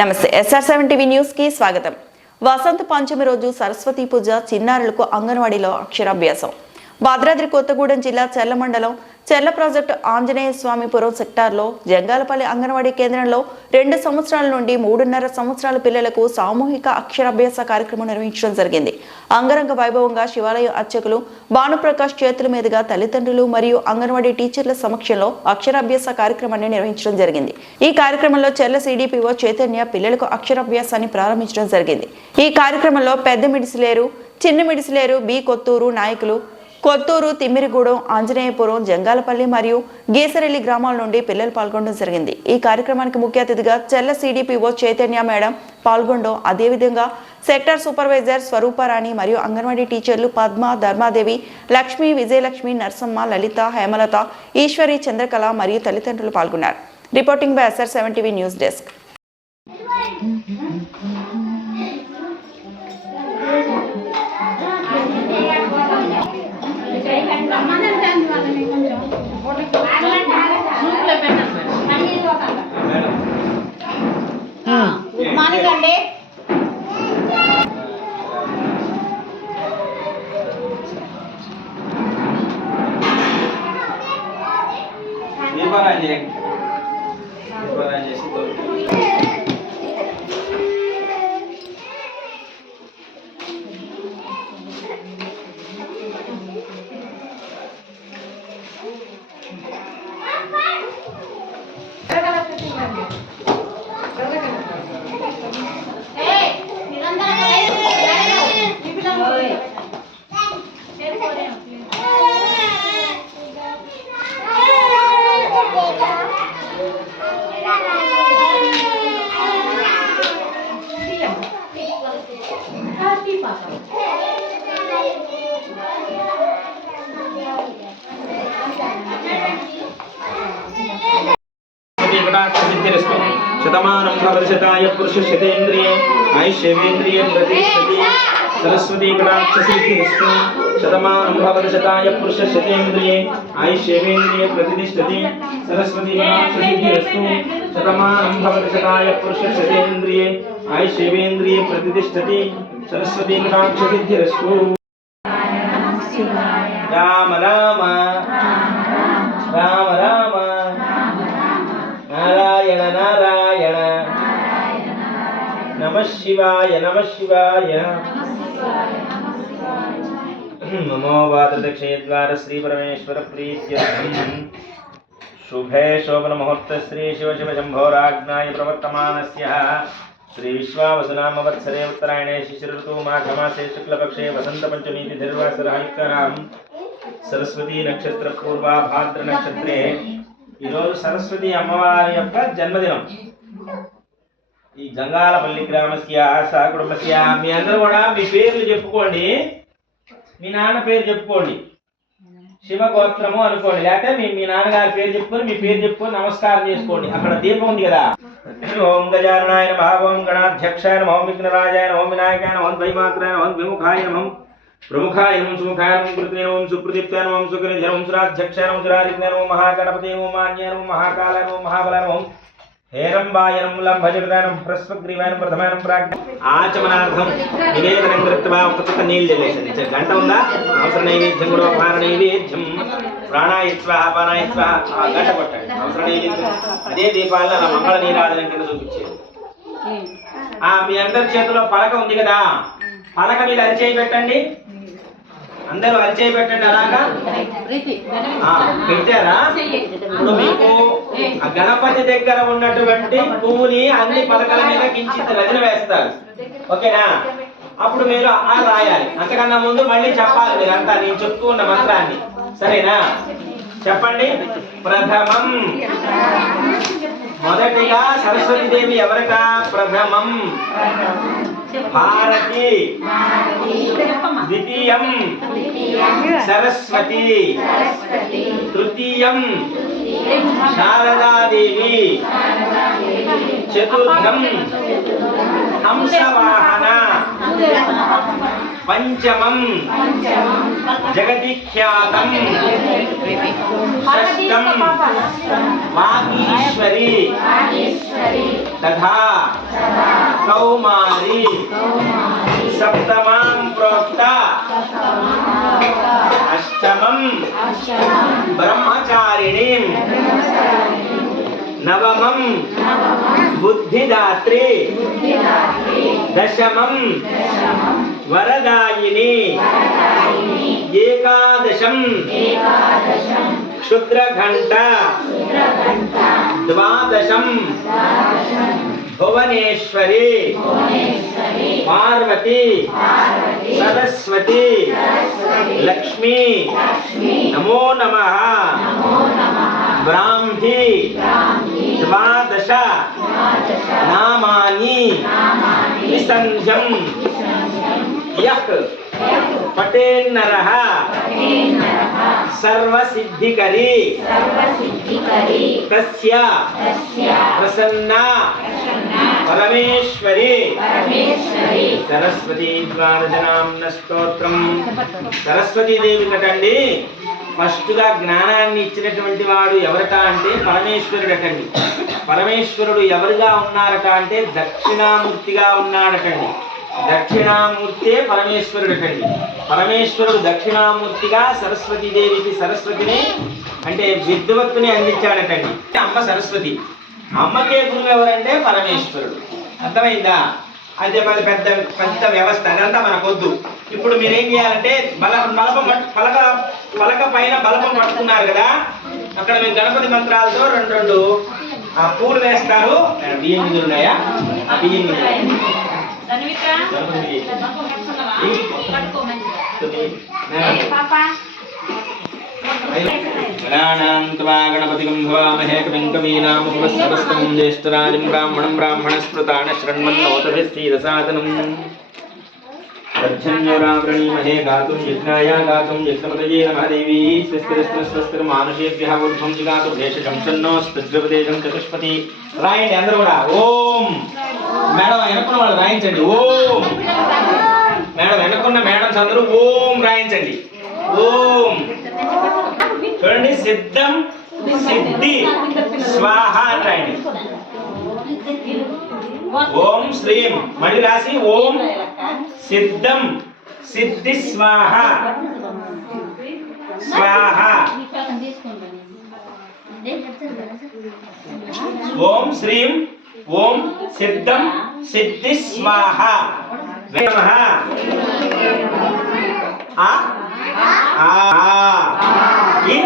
నమస్తే SR7 TV news కి స్వాగతం. వసంత పంచమి రోజు సరస్వతి పూజ, చిన్నారులకు అంగన్వాడీలో అక్షరాభ్యాసం. భద్రాద్రి కొత్తగూడెం జిల్లా చెర్ల మండలం చెర్ల ప్రాజెక్టు ఆంజనేయ స్వామిపురం సెక్టార్లో జంగాలపల్లి అంగన్వాడీ కేంద్రంలో 2 సంవత్సరాల నుండి 3.5 సంవత్సరాల పిల్లలకు సామూహిక అక్షరాభ్యాస కార్యక్రమం నిర్వహించడం జరిగింది. అంగరంగ వైభవంగా శివాలయ అర్చకులు భానుప్రకాష్ చేతుల మీదుగా తల్లిదండ్రులు మరియు అంగన్వాడీ టీచర్ల సమక్షంలో అక్షరాభ్యాస కార్యక్రమాన్ని నిర్వహించడం జరిగింది. ఈ కార్యక్రమంలో చెర్ల CDPO చైతన్య పిల్లలకు అక్షరాభ్యాసాన్ని ప్రారంభించడం జరిగింది. ఈ కార్యక్రమంలో పెద్ద మిడిసిలేరు, చిన్న మిడిసిలేరు, బి కొత్తూరు నాయకులు, కొత్తూరు, తిమ్మిరిగూడెం, ఆంజనేయపురం, జంగాలపల్లి మరియు గీసరెల్లి గ్రామాల నుండి పిల్లలు పాల్గొనడం జరిగింది. ఈ కార్యక్రమానికి ముఖ్య అతిథిగా చెర్ల CDPO చైతన్య మేడం పాల్గొనడం, అదేవిధంగా సెక్టర్ సూపర్వైజర్ స్వరూపారాణి మరియు అంగన్వాడీ టీచర్లు పద్మ, ధర్మాదేవి, లక్ష్మి, విజయలక్ష్మి, నర్సమ్మ, లలిత, హేమలత, ఈశ్వరి, చంద్రకళ మరియు తల్లిదండ్రులు పాల్గొన్నారు. Reporting by SR7 TV news desk. మానకండి शतमानं भवति पुरुषशतेन्द्रिये आयुष्येवेन्द्रिये प्रतिष्ठति सरस्वती कटाक्षसिद्धिरस्तु शतमानं भवति पुरुषशतेन्द्रिये आयुष्येवेन्द्रिये प्रतिष्ठति सरस्वती कटाक्षसिद्धिरस्तु शतमानं भवति पुरुषशतेन्द्रिये आयुष्येवेन्द्रिये प्रतिष्ठति सरस्वती कटाक्षसिद्धिरस्तु राम राम राम राम नारायण नारायण नमः शिवाय नमः शिवाय नमो वादक्षेद्वार श्री परमेश्वर प्रीत्यर्थं शुभे शोभन मुहूर्त श्री शिव शिव शंभोराज्ञाय प्रवर्तमानस्य श्री विश्वावसुनामवत्सरे उत्तरायणे शिशिर ऋतु माघमासे शुक्लपक्षे वसंत पंचमी तिथिर्वासरयुक्तानां सरस्वती नक्षत्र पूर्वा भाद्र नक्षत्रे ఈరోజు సరస్వతి అమ్మవారి యొక్క జన్మదినం. ఈ జంగాలపల్లి గ్రామస్య సహ కుటుంబస్య మీ అందరూ కూడా మీ పేర్లు చెప్పుకోండి, మీ నాన్న పేరు చెప్పుకోండి, శివగోత్రము అనుకోండి, లేకపోతే మీ నాన్నగారి పేరు చెప్పుకొని మీ పేరు చెప్పుకొని నమస్కారం చేసుకోండి. అక్కడ దీపం ఉంది కదా. ఓం గజాననాయ నమః, ఓం గణాధ్యక్షాయ నమః, ఓం విఘ్నరాజాయ నమః, ఓం వినాయకాయ నమః, ఓం ద్వైమాత్రాయ నమః, ఓం విముఖాయ నమః, प्रमुखाय नमः, सुमुखाय नमः, कृत्याय नमः, सुप्रदीप्ताय नमः, सुकनिधय नमः, सुराध्यक्षाय नमः, सुरारिज्ञाय नमः, महागणपतये नमः, मान्याय नमः, महाकालाय नमः, महाबलाय नमः, हेरंबाय नमः, लंभजगदाय नमः, प्रस्वग्रीवाय नमः, प्रथमाय नमः, प्राज्ञ आचमनार्थं निवेदनं कृत्वा ఒక్క నీళ్ళు జల్లేసండి. గంట ఉందా? అవసర నైవేద్యం కూడా పాన నైవేద్యం ప్రాణాయ స్వాహ పానాయ స్వాహ గంట కొట్టండి. అవసర నైవేద్యం అదే దీపాలను అలా మంగళ నీరాజనం కింద చూపించేది. మీ అందరి చేతిలో పలక ఉంది కదా, పలక మీద అరిచేయి పెట్టండి. అందరూ అరిచేయి పెట్టండి. అలాగా పెట్టారా? ఇప్పుడు మీకు ఆ గణపతి దగ్గర ఉన్నటువంటి పువ్వుని అన్ని పలకల మీద కించిత్ రజన వేస్తారు. ఓకేనా? అప్పుడు మీరు ఆ రాయాలి. అంతకన్నా ముందు మళ్ళీ చెప్పాలి మీరంతా నేను చెప్తూ ఉన్న మంత్రాన్ని. సరేనా? చెప్పండి. ప్రథమం, మొదటిగా సరస్వతీదేవి ఎవరట? ప్రథమం భారతి, ద్వితీయం సరస్వతి, తృతీయం శారదాదేవి, చతుర్థం హంసవాహన, పంచమం జగతిఖ్యాతం షష్టం వాగీశ్వరి తథా కౌమారి సప్తమాం ప్రోక్త అష్టమం బ్రహ్మచారిణీం నవమం బుద్ధిదాత్రి దశమం వరదాయిని ఏకాదశం క్షుద్రఘంట ద్వాదశం భువనేశ్వరి పార్వతి సరస్వతి లక్ష్మీ నమో నమః బ్రాహ్మీ ద్వాదశ నామాని నిసంధ్యం యః పఠేన్నరః సర్వసిద్ధికరీ తస్య ప్రసన్నా పరమేశ్వరి సరస్వతి ద్వాదశనామ్న స్తోత్రం. సరస్వతీదేవి కటండి ఫస్ట్ గా జ్ఞానాన్ని ఇచ్చినటువంటి వాడు ఎవరట అంటే పరమేశ్వరుడటండి. పరమేశ్వరుడు ఎవరుగా ఉన్నారట అంటే దక్షిణామూర్తిగా ఉన్నాడటండి. దక్షిణామూర్తే పరమేశ్వరుడటండి. పరమేశ్వరుడు దక్షిణామూర్తిగా సరస్వతీదేవికి సరస్వతిని అంటే విద్వత్తుని అందించాడటండి. అమ్మ సరస్వతి, అమ్మకే గురువు ఎవరంటే పరమేశ్వరుడు. అర్థమైందా? అయితే మరి పెద్ద పెద్ద వ్యవస్థ అదంతా మనకొద్దు. ఇప్పుడు మీరేం చేయాలంటే పలక పైన బలపం పట్టుకున్నారు కదా, అక్కడ మీరు గణపతి మంత్రాలతో రెండు ఆ పూలు వేస్తారు. బియ్యం గింజలు ఉన్నాయా? ఆ బియ్యం గణపతిం భవామహే కవిం కవీనాముపమశ్రవస్తమం జ్యేష్ఠరాజం బ్రాహ్మణం బ్రాహ్మణస్మృతాన శృణ్వన్నోతభిశ్చీరసాదనం గచ్చన్యోరావృణీమహే గాతుం యజ్ఞాయ గాతుం యజ్ఞపతయే నమః దేవీ స్వస్తిరస్వస్తిర్మానుషేభ్యः ఊర్ధ్వం జిగాతు భేషజం షన్నోస్తద్వ్యపదేశం చతుష్పతి. రాయండి అందరూ కూడా ఓం. మేడం వెనక్కున్న వాళ్ళు రాయించండి ఓం. మేడం వెనక్కున్న మేడమ్స్ అందరూ ఓం రాయించండి ఓం. చూడండి సిద్ధం సిద్ధి స్వాహ అని రాయండి. ఓం శ్రీం మళ్ళీ రాసి ఓం సిద్ధం సిద్ధి స్వాహ స్వాహ. ఓం శ్రీం ఓం సిద్ధం సిద్ధి స్వాహ. నమః ఆ ఆ ఈ